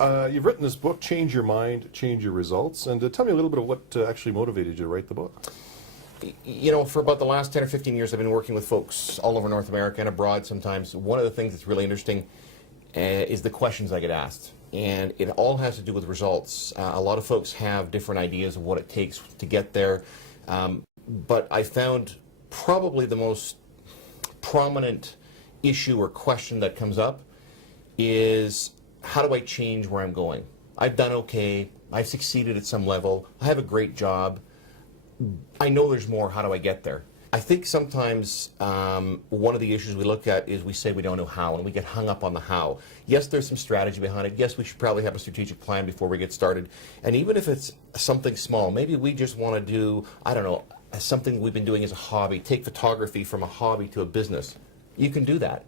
You've written this book, Change Your Mind, Change Your Results, and tell me a little bit of what actually motivated you to write the book. You know, for about the last 10 or 15 years, I've been working with folks all over North America and abroad sometimes. One of the things that's really interesting is the questions I get asked. And it all has to do with results. A lot of folks have different ideas of what it takes to get there. But I found probably the most prominent issue or question that comes up is, how do I change where I'm going? I've done okay. I've succeeded at some level. I have a great job. I know there's more. How do I get there? I think sometimes one of the issues we look at is we say we don't know how, and we get hung up on the how. Yes, there's some strategy behind it. Yes, we should probably have a strategic plan before we get started. And even if it's something small, maybe we just want to do, I don't know, something we've been doing as a hobby, take photography from a hobby to a business. You can do that.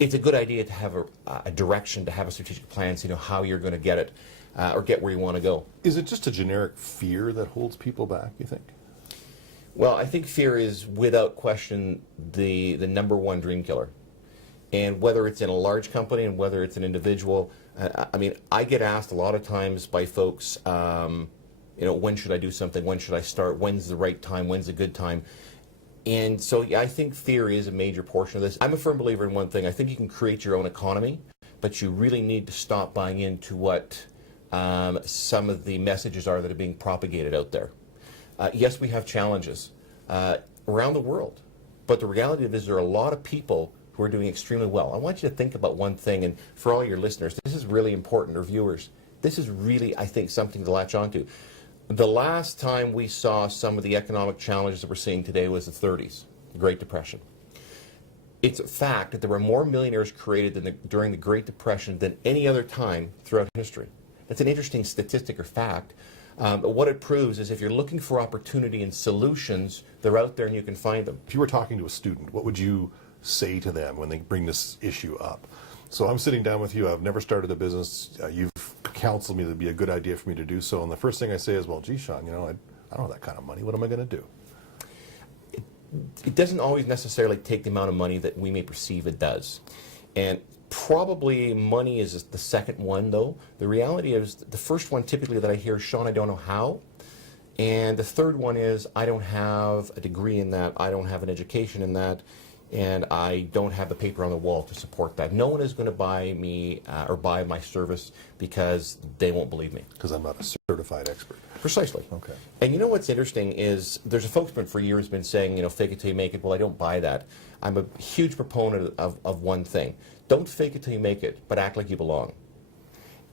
It's a good idea to have a direction, to have a strategic plan so you know how you're going to get it or get where you want to go. Is it just a generic fear that holds people back, you think? Well, I think fear is, without question, the number one dream killer. And whether it's in a large company and whether it's an individual, I mean, I get asked a lot of times by folks, you know, when should I do something? When should I start? When's the right time? When's a good time? And so yeah, I think fear is a major portion of this. I'm a firm believer in one thing. I think you can create your own economy, but you really need to stop buying into what some of the messages are that are being propagated out there. Yes, we have challenges around the world, but the reality of it is there are a lot of people who are doing extremely well. I want you to think about one thing, and for all your listeners, this is really important, or viewers, this is really, I think, something to latch onto. The last time we saw some of the economic challenges that we're seeing today was the 30s, the Great Depression. It's a fact that there were more millionaires created during the Great Depression than any other time throughout history. That's an interesting statistic or fact. But what it proves is if you're looking for opportunity and solutions, they're out there and you can find them. If you were talking to a student, what would you say to them when they bring this issue up? So I'm sitting down with you, I've never started a business, you've counseled me that it'd be a good idea for me to do so, and the first thing I say is, well, gee, Sean, you know, I don't have that kind of money, what am I going to do? It doesn't always necessarily take the amount of money that we may perceive it does. And probably money is the second one, though. The reality is, the first one typically that I hear is, Sean, I don't know how. And the third one is, I don't have a degree in that, I don't have an education in that, and I don't have the paper on the wall to support that. No one is going to buy me or buy my service because they won't believe me. Because I'm not a certified expert. Precisely. Okay. And you know what's interesting is there's a spokesman for years been saying, you know, fake it till you make it. Well, I don't buy that. I'm a huge proponent of one thing. Don't fake it till you make it, but act like you belong.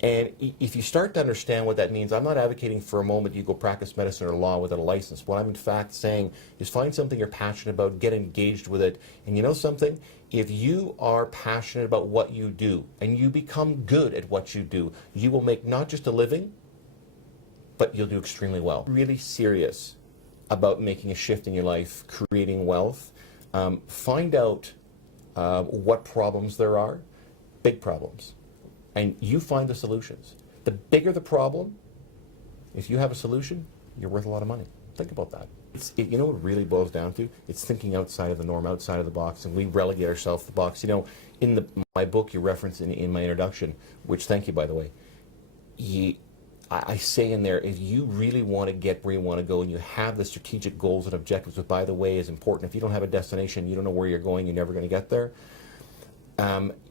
And if you start to understand what that means, I'm not advocating for a moment you go practice medicine or law without a license. What I'm in fact saying is find something you're passionate about, get engaged with it, and you know something? If you are passionate about what you do and you become good at what you do, you will make not just a living, but you'll do extremely well. Really serious about making a shift in your life, creating wealth. Find out what problems there are, big problems. And you find the solutions. The bigger the problem, if you have a solution, you're worth a lot of money. Think about that. You know what it really boils down to? It's thinking outside of the norm, outside of the box, and we relegate ourselves to the box. You know, in my book, you referenced in my introduction, which, thank you, by the way, I say in there, if you really want to get where you want to go and you have the strategic goals and objectives, which, by the way, is important. If you don't have a destination, you don't know where you're going, you're never going to get there.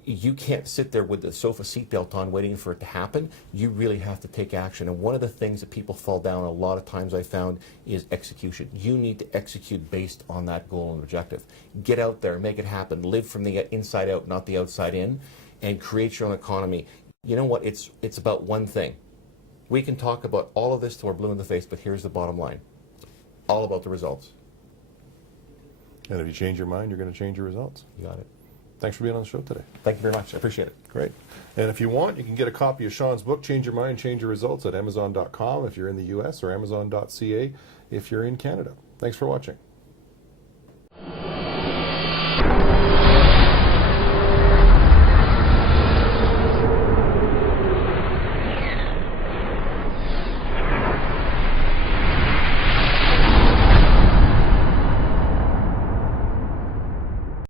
You can't sit there with the sofa seatbelt on waiting for it to happen. You really have to take action. And one of the things that people fall down a lot of times I found is execution. You need to execute based on that goal and objective. Get out there, make it happen. Live from the inside out, not the outside in, and create your own economy. You know what? It's about one thing. We can talk about all of this till we're blue in the face, but here's the bottom line. All about the results. And if you change your mind, you're going to change your results. You got it. Thanks for being on the show today. Thank you very much. I appreciate it. Great. And if you want, you can get a copy of Sean's book, Change Your Mind, Change Your Results, at Amazon.com if you're in the U.S. or Amazon.ca if you're in Canada. Thanks for watching.